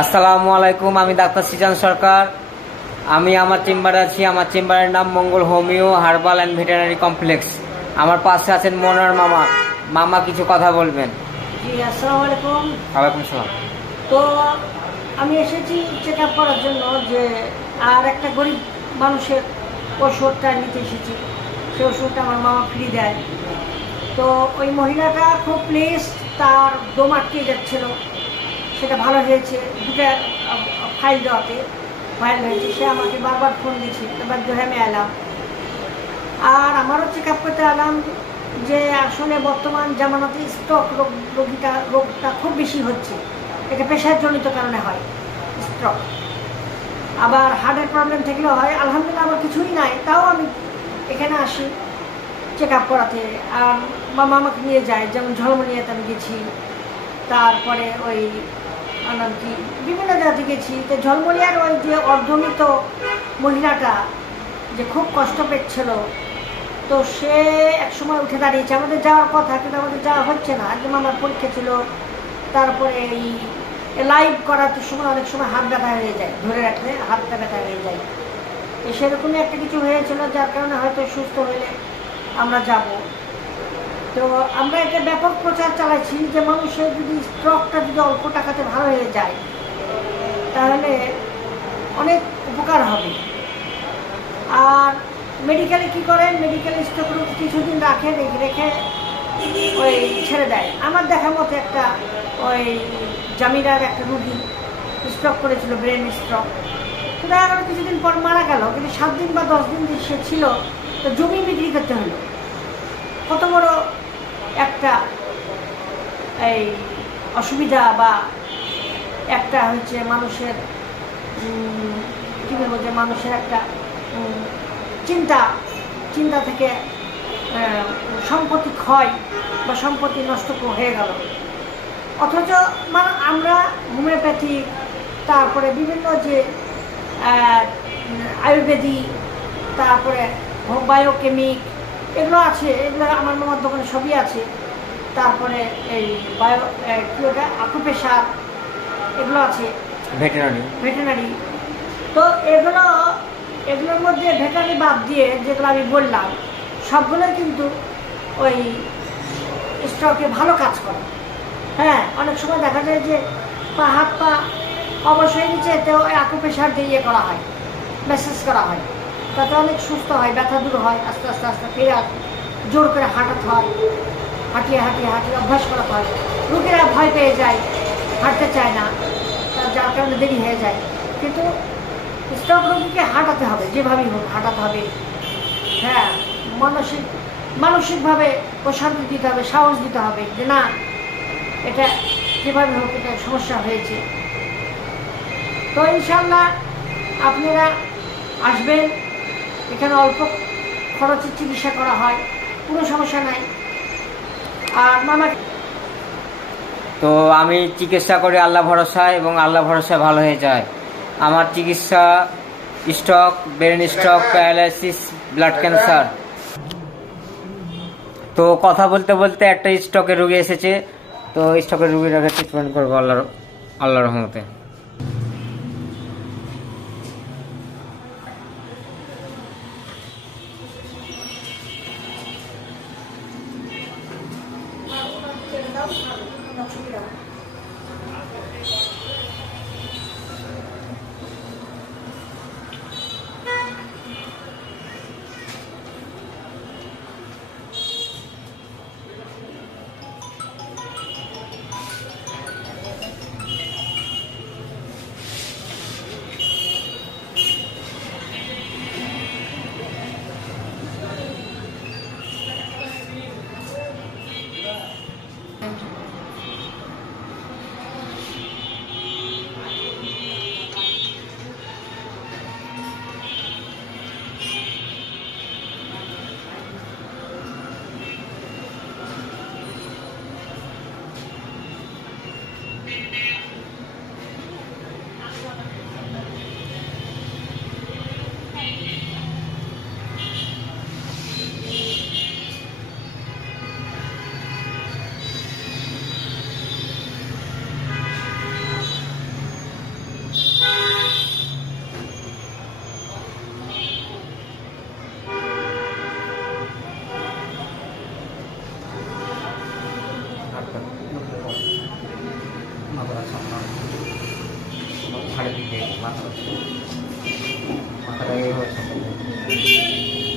আসসালামু আলাইকুম। আমি ডাক্তার সিজান সরকার। আমি আমার চেম্বারে আছি। আমার চেম্বারের নাম Mangal homeo herbal and veterinary complex. আমার পাশে আছেন মনোয়ার মামা। মামা কিছু কথা বলবেন। জি, আসসালামু আলাইকুম। ওয়ালাইকুম সালাম। তো আমি এসেছি চেক আপ করার জন্য, যে আর একটা গরিব মানুষের ওষুধটা নিতে এসেছি। সেই ওষুধটা আমার মামা ফ্রি দেয়। তো ওই মহিলাটা খুব প্লিজড, তার দম আটকে যাচ্ছিল, সেটা ভালো হয়েছে। দুটা ফাইল দেওয়াতে ফাইল হয়েছে। সে আমাকে বারবার ফোন দিয়েছে, এবার ধরে আমি এলাম। আর আমারও চেক আপ করতে এলাম যে আসলে বর্তমান জামানাতে স্ট্রোক রোগটা খুব বেশি হচ্ছে। এটা প্রেশারজনিত কারণে হয় স্ট্রোক। আবার হার্টের প্রবলেম থাকলেও হয়। আলহামদুলিল্লাহ আমার কিছুই নাই, তাও আমি এখানে আসি চেক আপ করাতে। আর মামা আমাকে নিয়ে যায়, যেমন ঝলমনিয়াতে আমি গেছি, তারপরে ওই নাম কি বিভিন্ন জায়গাতে গেছি। তো ঝলমনিয়ার ওই যে অর্ধমিত মহিলাটা যে খুব কষ্ট পেয়েছিল, তো সে একসময় উঠে দাঁড়িয়েছে। আমাদের যাওয়ার কথা, কিন্তু আমাদের যাওয়া হচ্ছে না। একদম আমার পরীক্ষা ছিল। তারপরে এই লাইভ করার সময় অনেক সময় হাত ব্যথা হয়ে যায়, ধরে রাখলে হাতটা ব্যথা হয়ে যায়। তো সেরকমই একটা কিছু হয়েছিল, যার কারণে হয়তো সুস্থ হলে আমরা যাব। তো আমরা একটা ব্যাপক প্রচার চালাচ্ছি যে মানুষের যদি স্ট্রোকটা যদি অল্প টাকাতে ভালো হয়ে যায়, তাহলে অনেক উপকার হবে। আর মেডিকেলে কি করেন, মেডিকেলে স্টক রোগ কিছুদিন রেখে ওই ছেড়ে দেয়। আমার দেখার মতো একটা ওই জামিরার একটা রুগী স্ট্রোক করেছিল, ব্রেন স্ট্রোক। তো দেখা গেল কিছুদিন পর মারা গেল, কিন্তু 7 দিন বা 10 দিন যে সে ছিল, তো জমি বিক্রি করতে হলো। কত বড় একটা এই অসুবিধা, বা একটা হচ্ছে মানুষের কী বলবো, যে মানুষের একটা চিন্তা থেকে সম্পত্তি ক্ষয় বা সম্পত্তি নষ্ট হয়ে গেল। অথচ আমরা হোমিওপ্যাথি, তারপরে বিভিন্ন যে আয়ুর্বেদিক, তারপরে বায়োকেমিক এগুলো আছে, এগুলো আমার মামার দোকানে সবই আছে। তারপরে এই কী ওটা আকুপেশার এগুলো আছে, ভেটেরিনারি। তো এগুলোর মধ্যে ভেটেরিনারি বাদ দিয়ে যেগুলো আমি বললাম, সবগুলোই কিন্তু ওই স্ট্রোকে ভালো কাজ করে। হ্যাঁ, অনেক সময় দেখা যায় যে হাত পা অবশ্যই নিচে, তেও আকুপেশার দিয়ে করা হয়, ম্যাসাজ করা হয়, তাতে অনেক সুস্থ হয়, ব্যথা দূর হয়। আস্তে আস্তে আস্তে ফিরে জোর করে হাঁটাতে হয়, হাঁটিয়ে অভ্যাস করাতে হয়। রোগীরা ভয় পেয়ে যায়, হাঁটতে চায় না, যার কারণে দেরি হয়ে যায়। কিন্তু স্ট্রোক রোগীকে হাঁটাতে হবে, যেভাবেই হোক হাঁটাতে হবে। হ্যাঁ, মানসিকভাবে প্রশান্তি দিতে হবে, সাহস দিতে হবে যে না, এটা যেভাবে হোক এটা সমস্যা হয়েছে। তো ইনশাল্লাহ আপনারা আসবেন, এখানে অল্প খরচে চিকিৎসা করা হয়, কোনো সমস্যা নাই। আর মামা তো আমি চিকিৎসা করি আল্লাহ ভরসায়, এবং আল্লাহ ভরসায় ভালো হয়ে যায়। আমার চিকিৎসা stroke, brain stroke, paralysis, blood cancer. তো কথা বলতে বলতে একটা স্ট্রোকের রোগী এসেছে। তো স্ট্রোকের রোগীটাকে ট্রিটমেন্ট করবো আল্লাহর রহমতে। মাথাটা সামনে ঘাড়ের দিকে মাথাটা এইভাবে সামনে